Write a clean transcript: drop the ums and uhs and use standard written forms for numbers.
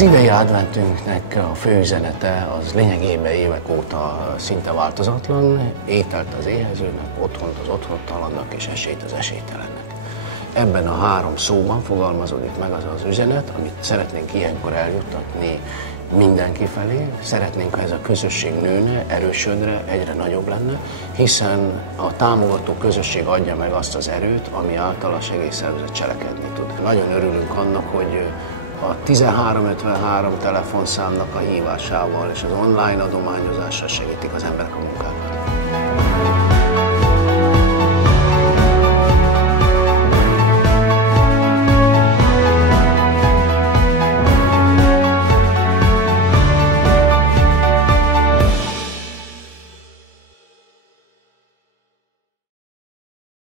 Az idei adventünknek a fő üzenete az lényegében évek óta szinte változatlan: ételt az éhezőnek, otthont az otthonottalannak és esélyt az esélytelennek. Ebben a három szóban fogalmazódik meg az az üzenet, amit szeretnénk ilyenkor eljuttatni mindenki felé. Szeretnénk, ha ez a közösség nőne, erősödne, egyre nagyobb lenne, hiszen a támogató közösség adja meg azt az erőt, ami által a segélyszervezet cselekedni tud. Nagyon örülünk annak, hogy a 1353 telefonszámnak a hívásával és az online adományozással segítik az emberek a munkát.